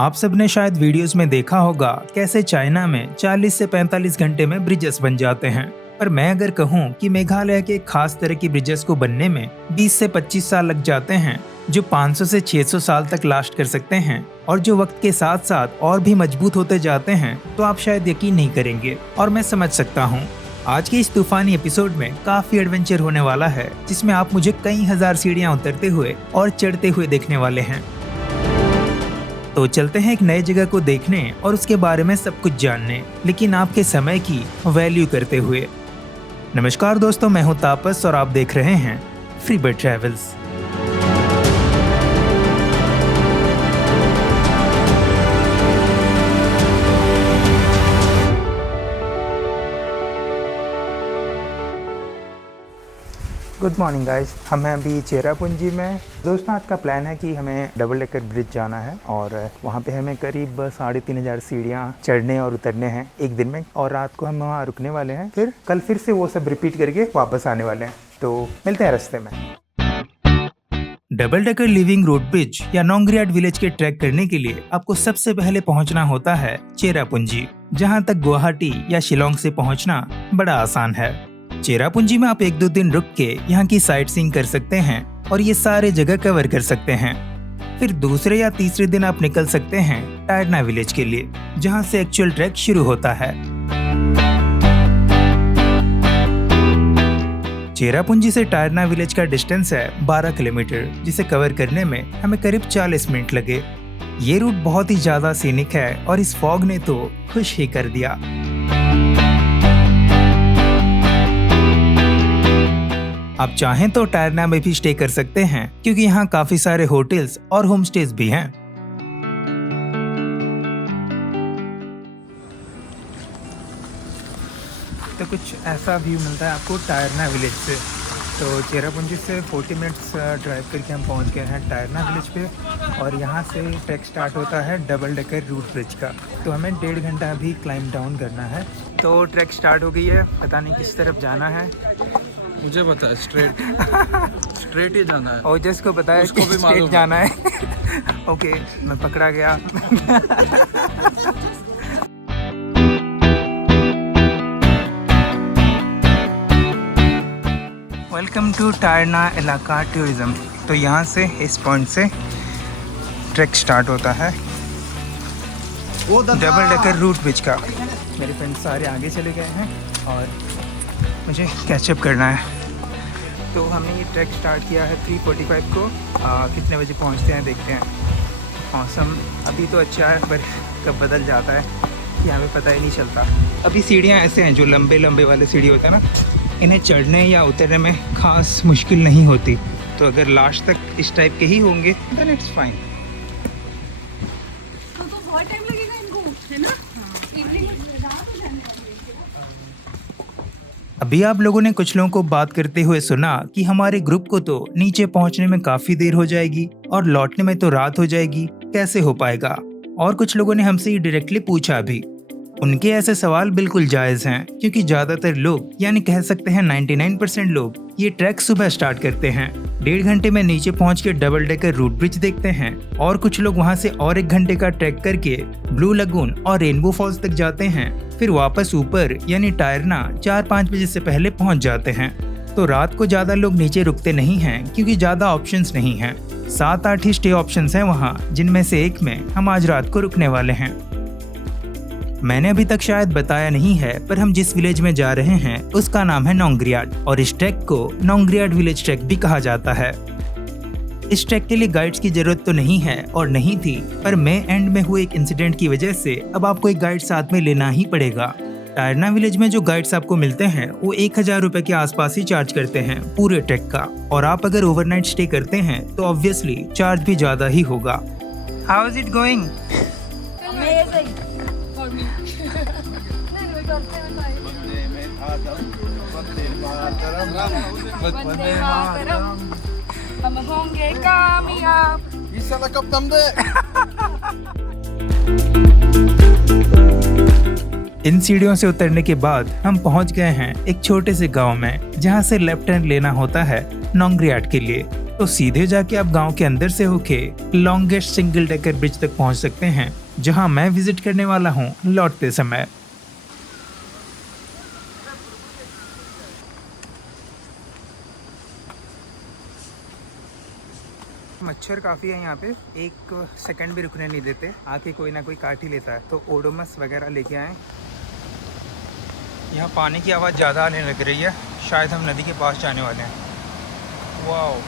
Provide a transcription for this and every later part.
आप सबने शायद वीडियोस में देखा होगा कैसे चाइना में 40 से 45 घंटे में ब्रिजेस बन जाते हैं। पर मैं अगर कहूँ कि मेघालय के खास तरह की ब्रिजेस को बनने में 20 से 25 साल लग जाते हैं, जो 500 से 600 साल तक लास्ट कर सकते हैं और जो वक्त के साथ साथ और भी मजबूत होते जाते हैं, तो आप शायद यकीन नहीं करेंगे और मैं समझ सकता हूँ। आज के इस तूफानी एपिसोड में काफी एडवेंचर होने वाला है, जिसमें आप मुझे कई हजार सीढ़ियाँ उतरते हुए और चढ़ते हुए देखने वाले हैं। तो चलते हैं एक नई जगह को देखने और उसके बारे में सब कुछ जानने, लेकिन आपके समय की वैल्यू करते हुए। नमस्कार दोस्तों, मैं हूं तापस और आप देख रहे हैं फ्रीबर्ड ट्रैवल्स। गुड मॉर्निंग गाइस, हम हैं अभी चेरापूंजी में। दोस्तों, आज का प्लान है कि हमें डबल डेकर ब्रिज जाना है और वहाँ पे हमें करीब 3500 सीढ़ियाँ चढ़ने और उतरने हैं एक दिन में, और रात को हम वहाँ रुकने वाले हैं। फिर कल फिर से वो सब रिपीट करके वापस आने वाले हैं। तो मिलते हैं रास्ते में। Double decker living road bridge या नोंगरियाट विलेज के ट्रैक करने के लिए आपको सबसे पहले पहुँचना होता है चेरापूंजी, जहाँ तक गुवाहाटी या शिलोंग से पहुँचना बड़ा आसान है। चेरापूंजी में आप 1-2 दिन रुक के यहाँ की साइट सीइंग कर सकते हैं और ये सारे जगह कवर कर सकते हैं। फिर दूसरे या तीसरे दिन आप निकल सकते हैं टायरना विलेज के लिए, जहाँ से एक्चुअल ट्रैक शुरू होता है। चेरापूंजी से टायरना विलेज का डिस्टेंस है 12 किलोमीटर, जिसे कवर करने में हमें करीब 40 मिनट लगे। ये रूट बहुत ही ज्यादा सीनिक है और इस फॉग ने तो खुश ही कर दिया। आप चाहें तो टायरना में भी स्टे कर सकते हैं, क्योंकि यहाँ काफी सारे होटल्स और होम स्टेज भी हैं। तो कुछ ऐसा व्यू मिलता है आपको टायरना विलेज से। तो चेरापूंजी से 40 मिनट्स ड्राइव करके हम पहुँच गए हैं टायरना विलेज पे, और यहाँ से ट्रैक स्टार्ट होता है डबल डेकर रूट ब्रिज का। तो हमें 1.5 घंटा अभी क्लाइंब डाउन करना है। तो ट्रैक स्टार्ट हो गई है, पता नहीं किस तरफ जाना है। मुझे पता है, स्ट्रेट ही जाना है। ओजस को पता है उसको भी स्ट्रेट जाना है। ओके, मैं पकड़ा गया। वेलकम टू टायरना इलाका टूरिज्म। तो यहाँ से इस पॉइंट से ट्रैक स्टार्ट होता है डबल डेकर रूट ब्रिज का। मेरे फ्रेंड्स सारे आगे चले गए हैं और मुझे कैचअप करना है। तो हमने ये ट्रैक स्टार्ट किया है 3:45 को। कितने बजे पहुंचते हैं देखते हैं। मौसम अभी तो अच्छा है, पर कब बदल जाता है यहाँ पे पता ही नहीं चलता। अभी सीढ़ियाँ ऐसे हैं, जो लंबे लंबे वाले सीढ़ी होते हैं ना, इन्हें चढ़ने या उतरने में खास मुश्किल नहीं होती। तो अगर लास्ट तक इस टाइप के ही होंगे देन इट्स फाइन। तो बहुत टाइम लगेगा इनको, है ना? अभी आप लोगों ने कुछ लोगों को बात करते हुए सुना कि हमारे ग्रुप को तो नीचे पहुंचने में काफी देर हो जाएगी और लौटने में तो रात हो जाएगी, कैसे हो पाएगा। और कुछ लोगों ने हमसे ये डायरेक्टली पूछा भी। उनके ऐसे सवाल बिल्कुल जायज हैं, क्योंकि ज्यादातर लोग, यानी कह सकते हैं 99% लोग, ये ट्रैक सुबह स्टार्ट करते हैं। 1.5 घंटे में नीचे पहुंच के डबल डेकर रूट ब्रिज देखते हैं, और कुछ लोग वहां से और 1 घंटे का ट्रैक करके ब्लू लगून और रेनबो फॉल्स तक जाते हैं। फिर वापस ऊपर यानी टायरना 4-5 बजे से पहले पहुंच जाते हैं। तो रात को ज्यादा लोग नीचे रुकते नहीं हैं, क्योंकि ज्यादा ऑप्शंस नहीं हैं। 7-8 ही स्टे ऑप्शंस हैं वहाँ, जिनमें से एक में हम आज रात को रुकने वाले हैं। मैंने अभी तक शायद बताया नहीं है, पर हम जिस विलेज में जा रहे हैं उसका नाम है नोंगरियाट, और इस ट्रैक को नोंगरियाट विलेज ट्रैक भी कहा जाता है। इस ट्रैक के लिए गाइड्स की जरूरत तो नहीं है और नहीं थी, पर मई एंड में हुए एक इंसिडेंट की वजह से अब आपको एक गाइड साथ में लेना ही पड़ेगा। टायरना विलेज में जो गाइड्स आपको मिलते हैं वो 1000 रुपए के आसपास ही चार्ज करते हैं पूरे ट्रैक का, और आप अगर ओवरनाइट स्टे करते हैं तो ऑब्वियसली चार्ज भी ज्यादा ही होगा। How is it going? हम होंगे कामयाब। इन सीढ़ियों से उतरने के बाद हम पहुंच गए हैं एक छोटे से गांव में, जहां से लेफ्ट हैंड लेना होता है नोंग्रियाट के लिए। तो सीधे जाके आप गांव के अंदर से होके लॉन्गेस्ट सिंगल डेकर ब्रिज तक पहुंच सकते हैं, जहां मैं विजिट करने वाला हूं लौटते समय। मच्छर काफ़ी है यहाँ पे, एक सेकंड भी रुकने नहीं देते, आके कोई ना कोई काट ही लेता है। तो ओडोमस वगैरह लेके आए। यहाँ पानी की आवाज़ ज़्यादा आने लग रही है, शायद हम नदी के पास जाने वाले हैं। वाओ,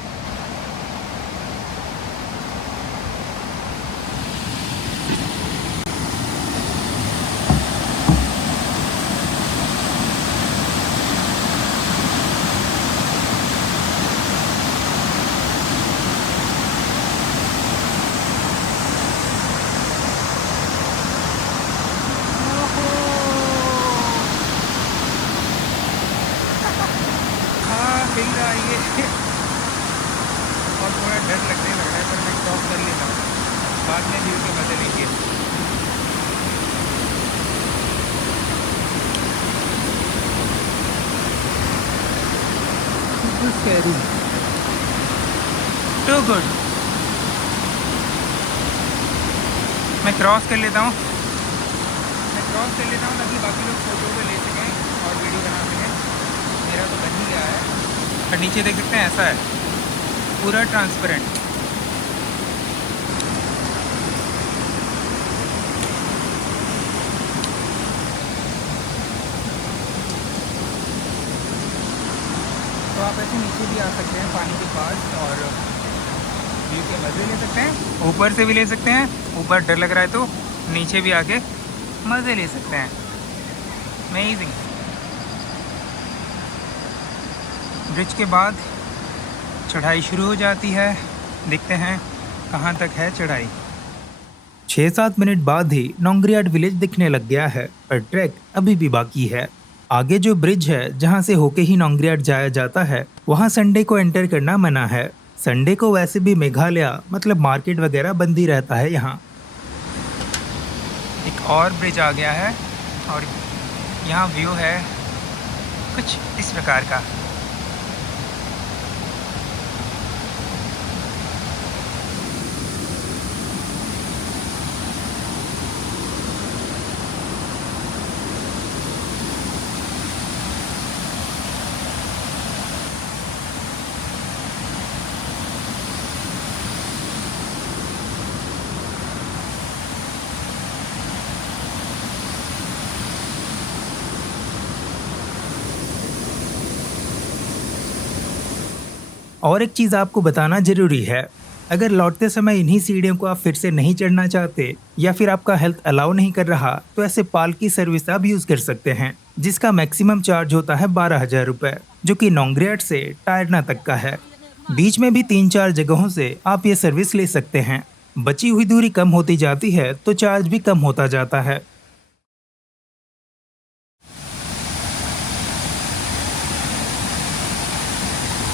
फील रहा है ये और थोड़ा डर लगने लग रहा है, पर मैं क्रॉस कर लेता हूँ, बाद में व्यू के मजे लेंगे। टू गुड, मैं क्रॉस कर लेता हूँ, ताकि बाकी लोग फोटो भी ले सकें और वीडियो बना सकें। मेरा तो बन ही गया है। और नीचे देख सकते हैं, ऐसा है पूरा ट्रांसपेरेंट। तो आप ऐसे नीचे भी आ सकते हैं पानी के पास और व्यू के मज़े ले सकते हैं। ऊपर से भी ले सकते हैं, ऊपर डर लग रहा है तो नीचे भी आके मज़े ले सकते हैं। अमेजिंग। ब्रिज के बाद चढ़ाई शुरू हो जाती है, देखते हैं कहाँ तक है चढ़ाई। 6-7 मिनट बाद ही नोंग्रियाट विलेज दिखने लग गया है, पर ट्रैक अभी भी बाकी है। आगे जो ब्रिज है जहाँ से होके ही नोंग्रियाट जाया जाता है, वहाँ संडे को एंटर करना मना है। संडे को वैसे भी मेघालय मतलब मार्केट वगैरह बंद ही रहता है यहाँ। एक और ब्रिज आ गया है और यहाँ व्यू है कुछ इस प्रकार का। और एक चीज़ आपको बताना जरूरी है, अगर लौटते समय इन्हीं सीढ़ियों को आप फिर से नहीं चढ़ना चाहते या फिर आपका हेल्थ अलाउ नहीं कर रहा, तो ऐसे पालकी सर्विस आप यूज़ कर सकते हैं, जिसका मैक्सिमम चार्ज होता है 12,000 रुपये, जो कि नोंग्रियाट से टायरना तक का है। बीच में भी 3-4 जगहों से आप ये सर्विस ले सकते हैं। बची हुई दूरी कम होती जाती है तो चार्ज भी कम होता जाता है।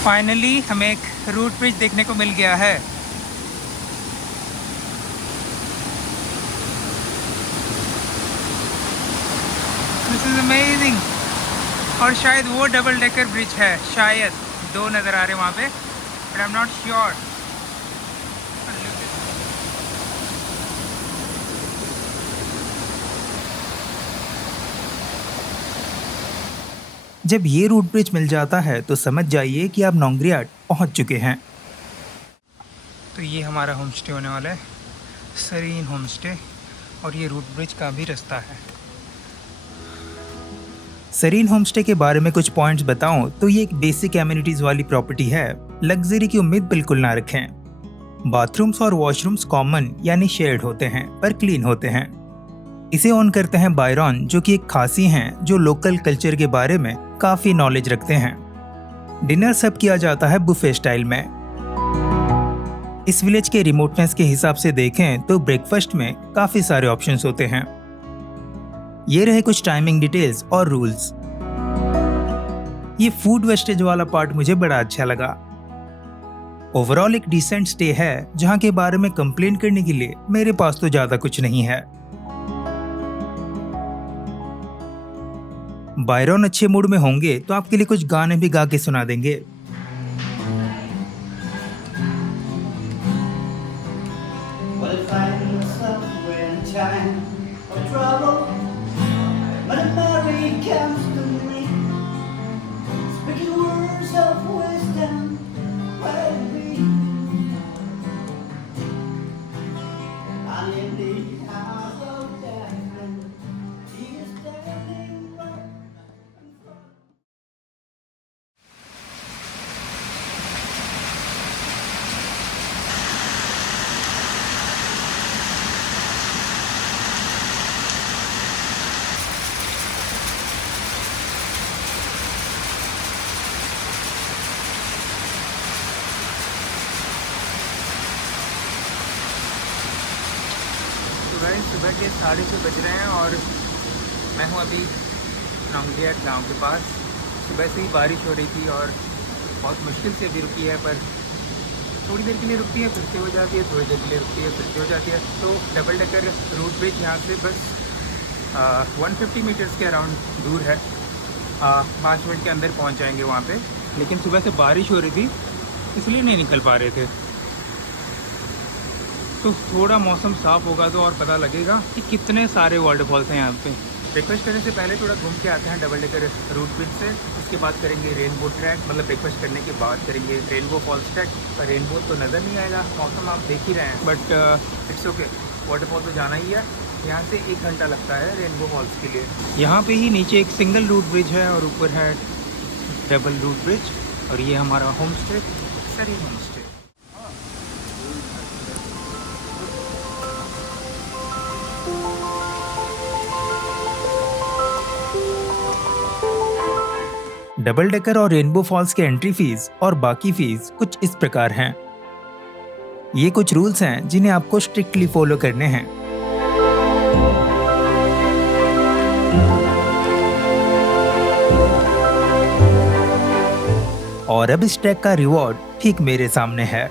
फाइनली हमें एक रूट ब्रिज देखने को मिल गया है। This is amazing. और शायद वो डबल डेकर ब्रिज है, शायद 2 नज़र आ रहे हैं वहाँ पे, but I am not sure. जब ये रूट ब्रिज मिल जाता है तो समझ जाइए कि आप नोंग्रियाट पहुंच चुके हैं। तो ये हमारा होम स्टे होने वाला है, सरीन होम स्टे, और ये रूट ब्रिज का भी रास्ता है। सरीन होम स्टे के बारे में कुछ पॉइंट्स बताऊं तो ये एक बेसिक एमिनिटीज वाली प्रॉपर्टी है। लग्जरी की उम्मीद बिल्कुल ना रखें। बाथरूम्स और वॉशरूम्स कॉमन यानी शेयर्ड होते हैं, पर क्लीन होते हैं। इसे ओन करते हैं बायरॉन, जो कि एक खासी हैं जो लोकल कल्चर के बारे में काफी नॉलेज रखते हैं। डिनर सर्व किया जाता है बुफे स्टाइल में। इस विलेज के रिमोटनेस के हिसाब से देखें तो ब्रेकफास्ट में काफी सारे ऑप्शंस होते हैं। ये रहे कुछ टाइमिंग डिटेल्स और रूल्स। ये फूड वेस्टेज वाला पार्ट मुझे बड़ा अच्छा लगा। ओवरऑल एक डिसेंट स्टे है, जहाँ के बारे में कंप्लेन करने के लिए मेरे पास तो ज्यादा कुछ नहीं है। बायरन अच्छे मूड में होंगे तो आपके लिए कुछ गाने भी गा के सुना देंगे। Well, if I find myself in time of trouble, when Mary comes to me, speaking words of wisdom, where it be? I'm in the house of death, he is standing right in front. सुबह के 6:30 बज रहे हैं और मैं हूँ अभी नोंगलियाट गांव के पास। सुबह से ही बारिश हो रही थी और बहुत मुश्किल से अभी रुकी है, पर थोड़ी देर के लिए रुकती है फिर से हो जाती है, थोड़ी देर के लिए रुकती है फिर से हो जाती है। तो डबल डेकर रूट ब्रिज यहाँ से बस 150 मीटर्स के अराउंड दूर है। 5 मिनट के अंदर पहुँच जाएंगे वहाँ पे। लेकिन सुबह से बारिश हो रही थी इसलिए नहीं निकल पा रहे थे। तो थोड़ा मौसम साफ़ होगा तो और पता लगेगा कि कितने सारे वाटरफॉल्स हैं यहाँ पे। ब्रेकफास्ट करने से पहले थोड़ा घूम के आते हैं डबल डेकर रूट ब्रिज से। उसके बाद करेंगे रेनबो ट्रैक, मतलब ब्रेकफास्ट करने के बाद करेंगे रेनबो फॉल्स ट्रैक। रेनबो तो नज़र नहीं आएगा, मौसम आप देख ही रहे हैं, बट इट्स ओके, वाटरफॉल तो जाना ही है। यहाँ से 1 घंटा लगता है रेनबो फॉल्स के लिए। यहाँ पे ही नीचे एक सिंगल रूट ब्रिज है और ऊपर है डबल रूट ब्रिज। और ये हमारा होम स्टे, सरी होम स्टे। डबल डेकर और रेनबो फॉल्स के एंट्री फीस और बाकी फीस कुछ इस प्रकार हैं। ये कुछ रूल्स हैं जिन्हें आपको स्ट्रिक्टली फॉलो करने हैं। और अब इस ट्रैक का रिवॉर्ड ठीक मेरे सामने है।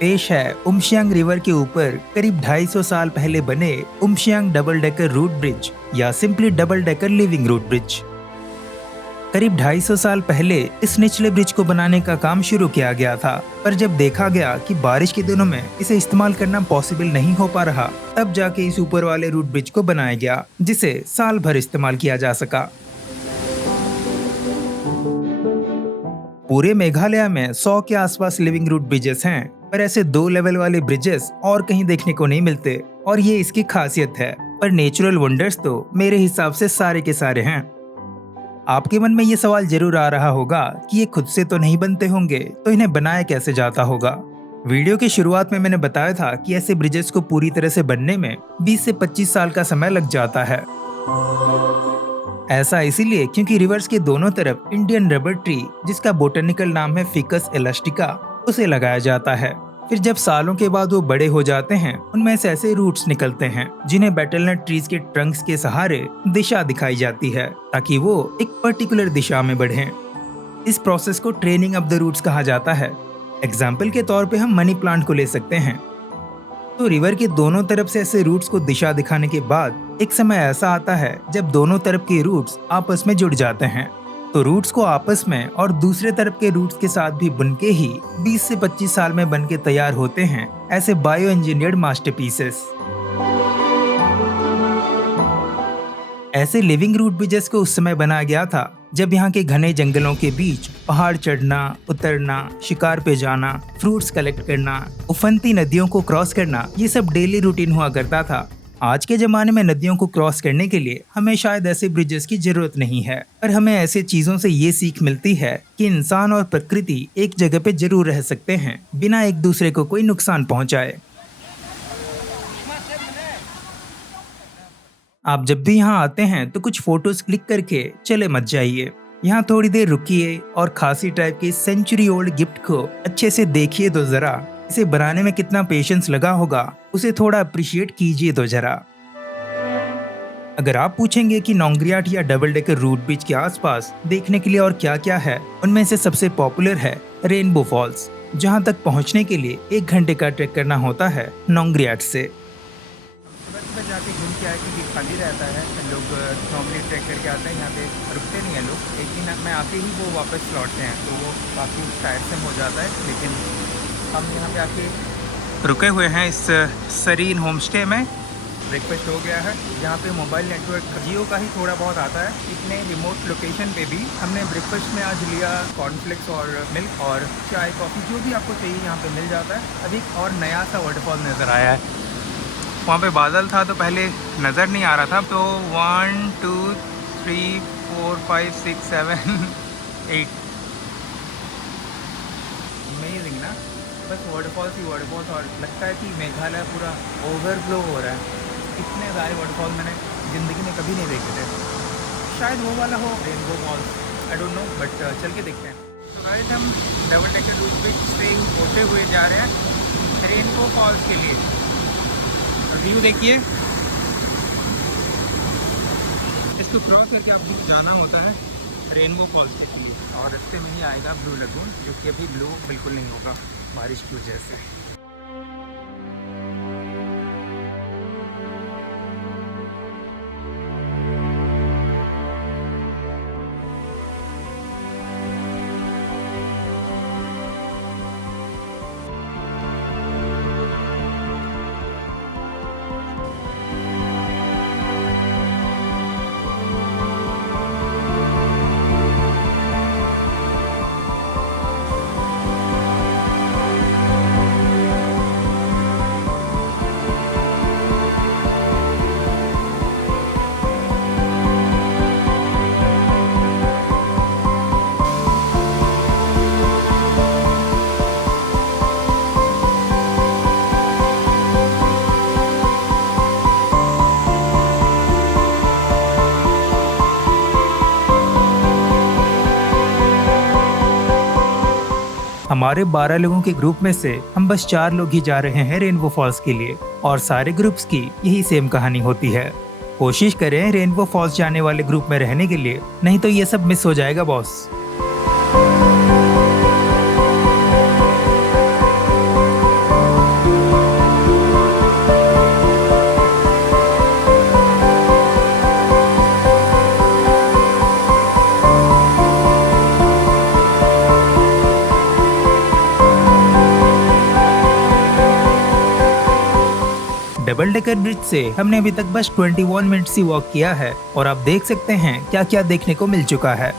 पेश है उमशियांग रिवर के ऊपर करीब 250 साल पहले बने Umshiang double decker root bridge या simply double decker living root bridge. करीब 250 साल पहले इस निचले ब्रिज को बनाने का काम शुरू किया गया था, पर जब देखा गया कि बारिश के दिनों में इसे इस्तेमाल करना पॉसिबल नहीं हो पा रहा, तब जाके इस ऊपर वाले रूट ब्रिज को बनाया गया जिसे साल भर इस्तेमाल किया जा सका। पूरे मेघालय में 100 के आसपास लिविंग रूट ब्रिजेस हैं, पर ऐसे 2 लेवल वाले ब्रिजेस और कहीं देखने को नहीं मिलते और ये इसकी खासियत है। पर नेचुरल वंडर्स तो मेरे हिसाब से सारे के सारे हैं। आपके मन में ये सवाल जरूर आ रहा होगा कि ये खुद से तो नहीं बनते होंगे, तो इन्हें बनाया कैसे जाता होगा। वीडियो की शुरुआत में मैंने बताया था कि ऐसे ब्रिजेस को पूरी तरह से बनने में 20 से 25 साल का समय लग जाता है। ऐसा इसीलिए क्योंकि रिवर्स के दोनों तरफ इंडियन रबर ट्री, जिसका बोटेनिकल नाम है फिकस एलास्टिका, उसे लगाया जाता है। फिर जब सालों के बाद वो बड़े हो जाते हैं, उनमें से ऐसे रूट्स निकलते हैं जिन्हें बैटलनट ट्रीज के ट्रंक्स के सहारे दिशा दिखाई जाती है ताकि वो एक पर्टिकुलर दिशा में बढ़ें। इस प्रोसेस को ट्रेनिंग ऑफ द रूट्स कहा जाता है। एग्जाम्पल के तौर पे हम मनी प्लांट को ले सकते हैं। तो रिवर के दोनों तरफ से ऐसे रूट्स को दिशा दिखाने के बाद एक समय ऐसा आता है जब दोनों तरफ के रूट्स आपस में जुड़ जाते हैं। तो रूट्स को आपस में और दूसरे तरफ के रूट्स के साथ भी बुनके ही 20 से 25 साल में बनके तैयार होते हैं ऐसे बायो इंजीनियर्ड मास्टरपीसेस। ऐसे लिविंग रूट ब्रिजेस को उस समय बनाया गया था जब यहाँ के घने जंगलों के बीच पहाड़ चढ़ना, उतरना, शिकार पे जाना, फ्रूट्स कलेक्ट करना, उफनती नदियों को क्रॉस करना, ये सब डेली रूटीन हुआ करता था। आज के ज़माने में नदियों को क्रॉस करने के लिए हमें शायद ऐसे ब्रिजेस की ज़रूरत नहीं है, पर हमें ऐसे चीज़ों से ये सीख मिलती है कि इंसान और प्रकृति एक जगह पे जरूर रह सकते हैं बिना एक दूसरे को कोई नुकसान पहुंचाए। आप जब भी यहाँ आते हैं तो कुछ फोटोज क्लिक करके चले मत जाइए। यहाँ थोड़ी देर रुकिए और खासी टाइप के सेंचुरी ओल्ड गिफ्ट को अच्छे से देखिए तो जरा। इसे बनाने में कितना पेशेंस लगा होगा उसे थोड़ा अप्रिशिएट कीजिए तो जरा। अगर आप पूछेंगे कि नोंगलियाट या डबल डेकर रूट ब्रिज के आसपास देखने के लिए और क्या क्या है, उनमें से सबसे पॉपुलर है रेनबो फॉल्स। जहां तक पहुंचने के लिए 1 घंटे का ट्रैक करना होता है नोंग्रियाट से। सुबह सुबह जाके घूम के आए क्योंकि खाली रहता है, लोग नॉर्मली ट्रैक करके आते हैं, यहाँ पे रुकते नहीं हैं लोग, लेकिन मैं आके ही वो वापस लौटते हैं तो वो काफ़ी टायरसम हो जाता है। लेकिन हम यहाँ पे आके रुके हुए हैं इस सरीन होम स्टे में। ब्रेकफास्ट हो गया है, यहाँ पे मोबाइल नेटवर्क जियो का ही थोड़ा बहुत आता है। इतने रिमोट लोकेशन पे भी हमने ब्रेकफास्ट में आज लिया कॉर्नफ्लेक्स और मिल्क और चाय कॉफ़ी, जो भी आपको चाहिए यहाँ पे मिल जाता है। अभी एक और नया सा वाटरफॉल नज़र आया है, वहाँ पे बादल था तो पहले नज़र नहीं आ रहा था। तो 1 2 3 4 5 6 7 8 अमेजिंग ना, बस वाटरफॉल्स ही वाटरफॉल्स, और लगता है कि मेघालय पूरा ओवरफ्लो हो रहा है। इतने सारे वाटरफॉल मैंने ज़िंदगी में कभी नहीं देखे थे, शायद वो वाला हो rainbow falls, I don't know, but चल के देखते हैं। तो गाइस हम डबल डेकर रूट ब्रिज से होते हुए जा रहे हैं रेनबो फॉल्स के लिए। व्यू देखिए, इसको क्रॉस करके आपको जाना होता है रेनबो फॉल्स के लिए, और रास्ते में ही आएगा ब्लू लगून, जो कि अभी ब्लू बिल्कुल नहीं होगा बारिश की वजह से। हमारे 12 लोगों के ग्रुप में से हम बस 4 लोग ही जा रहे हैं रेनबो फॉल्स के लिए, और सारे ग्रुप्स की यही सेम कहानी होती है। कोशिश करें रेनबो फॉल्स जाने वाले ग्रुप में रहने के लिए, नहीं तो ये सब मिस हो जाएगा बॉस। डबल डेकर ब्रिज से हमने अभी तक बस 21 मिनट्स ही वॉक किया है, और आप देख सकते हैं क्या क्या देखने को मिल चुका है।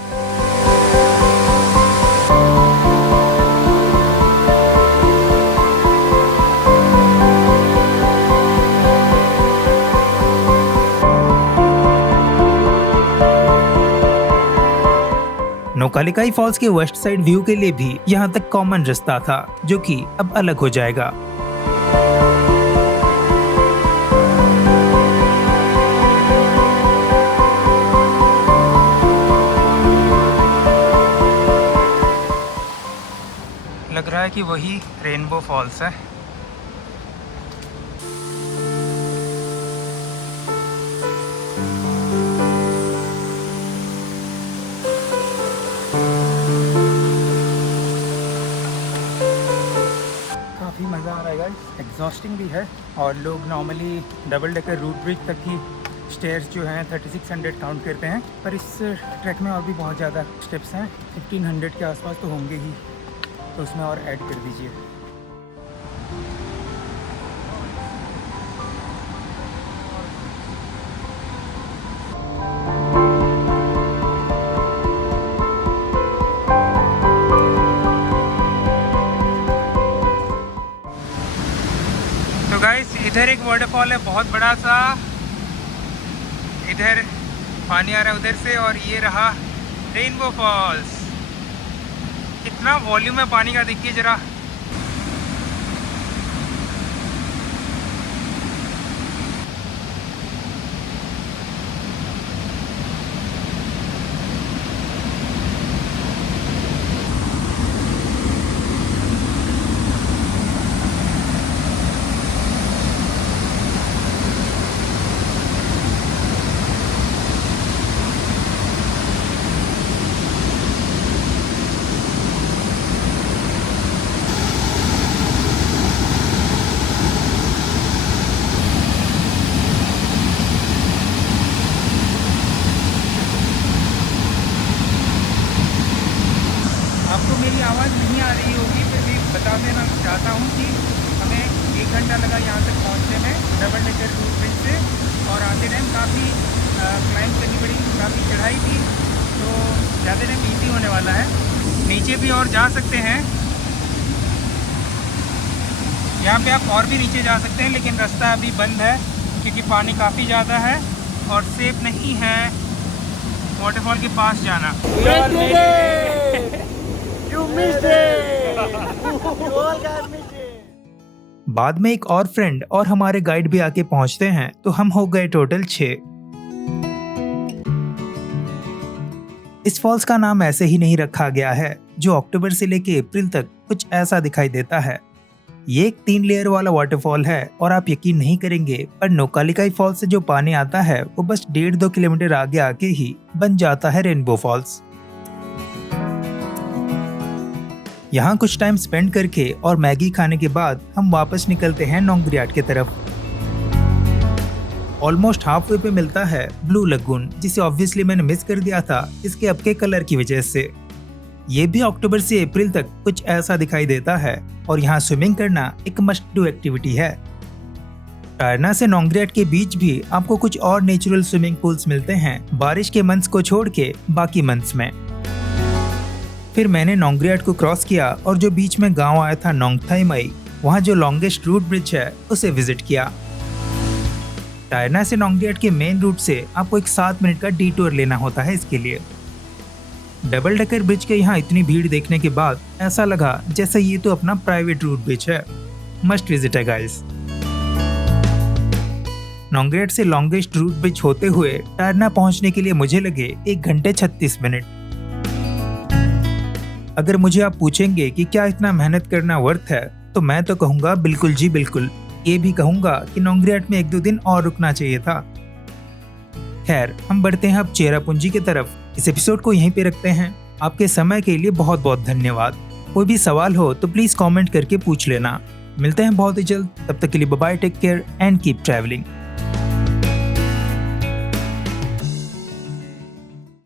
नोकालिकाई फॉल्स के वेस्ट साइड व्यू के लिए भी यहाँ तक कॉमन रास्ता था, जो कि अब अलग हो जाएगा। लग रहा है कि वही रेनबो फॉल्स है। काफ़ी मज़ा आ रहा है गाइस, एग्जॉस्टिंग भी है, और लोग normally double decker root bridge तक ही स्टेयर्स जो हैं 3600 काउंट करते हैं, पर इस ट्रैक में और भी बहुत ज़्यादा स्टेप्स हैं, 1500 के आसपास तो होंगे ही, तो उसमें और ऐड कर दीजिए। तो गाइस इधर एक वाटरफॉल है बहुत बड़ा सा, इधर पानी आ रहा है उधर से, और ये रहा रेनबो फॉल्स। कितना वॉल्यूम है पानी का देखिए जरा। रही होगी, फिर भी बता देना चाहता हूँ कि हमें 1 घंटा लगा यहाँ तक पहुँचने में डबल डेकर क्रूज ब्रिज से। और आते टाइम काफ़ी क्लाइंब करनी पड़ी, काफ़ी चढ़ाई थी, तो ज़्यादा टाइम ईजी होने वाला है। नीचे भी और जा सकते हैं, यहाँ पे आप और भी नीचे जा सकते हैं, लेकिन रास्ता अभी बंद है क्योंकि पानी काफ़ी ज़्यादा है और सेफ नहीं है वाटरफॉल के पास जाना। बाद में एक और फ्रेंड और हमारे गाइड भी आके पहुंचते हैं, तो हम हो गए टोटल 6। इस फॉल्स का नाम ऐसे ही नहीं रखा गया है, जो अक्टूबर से लेके अप्रैल तक कुछ ऐसा दिखाई देता है। ये एक 3 लेयर वाला वाटरफॉल है और आप यकीन नहीं करेंगे, पर नोकालिकाई फॉल्स से जो पानी आता है वो बस 1.5-2 किलोमीटर आगे आके ही बन जाता है रेनबो फॉल्स। यहाँ कुछ टाइम स्पेंड करके और मैगी खाने के बाद हम वापस निकलते हैं नोंग्रियाट की तरफ। ऑलमोस्ट हाफ वे पे मिलता है ब्लू लगून, जिसे ऑब्वियसली मैंने मिस कर दिया था इसके अब के कलर की वजह से। ये भी अक्टूबर से अप्रैल तक कुछ ऐसा दिखाई देता है और यहाँ स्विमिंग करना एक मस्ट डू एक्टिविटी है। टायरना से नोंग्रियाट के बीच भी आपको कुछ और नेचुरल स्विमिंग पूल्स मिलते हैं, बारिश के मंथ्स को छोड़ के बाकी मंथ्स में। फिर मैंने नोंग्रियाट को क्रॉस किया और जो बीच में गांव आया था नोंगथाई मई, वहाँ जो लॉन्गेस्ट रूट ब्रिज है उसे विजिट किया। टायरना से नोंग्रियाट के मेन रूट से आपको एक 7 मिनट का डिटूर लेना होता है इसके लिए। डबल डेकर ब्रिज के यहाँ इतनी भीड़ देखने के बाद ऐसा लगा जैसे ये तो अपना प्राइवेट रूट ब्रिज है। मस्ट विजिट है गाइस। नोंग्रियाट से लॉन्गेस्ट रूट ब्रिज होते हुए टायरना पहुंचने के लिए मुझे लगे 1 घंटे 36 मिनट। अगर मुझे आप पूछेंगे कि क्या इतना मेहनत करना वर्थ है, तो मैं तो कहूँगा बिल्कुल जी बिल्कुल। ये भी कहूँगा कि नोंग्रियाट में 1-2 दिन और रुकना चाहिए था। खैर, हम बढ़ते हैं अब चेरापूंजी की तरफ। इस एपिसोड को यहीं पे रखते हैं। आपके समय के लिए बहुत बहुत धन्यवाद। कोई भी सवाल हो तो प्लीज कमेंट करके पूछ लेना। मिलते हैं बहुत ही जल्द, तब तक के लिए bye bye, take care and keep travelling.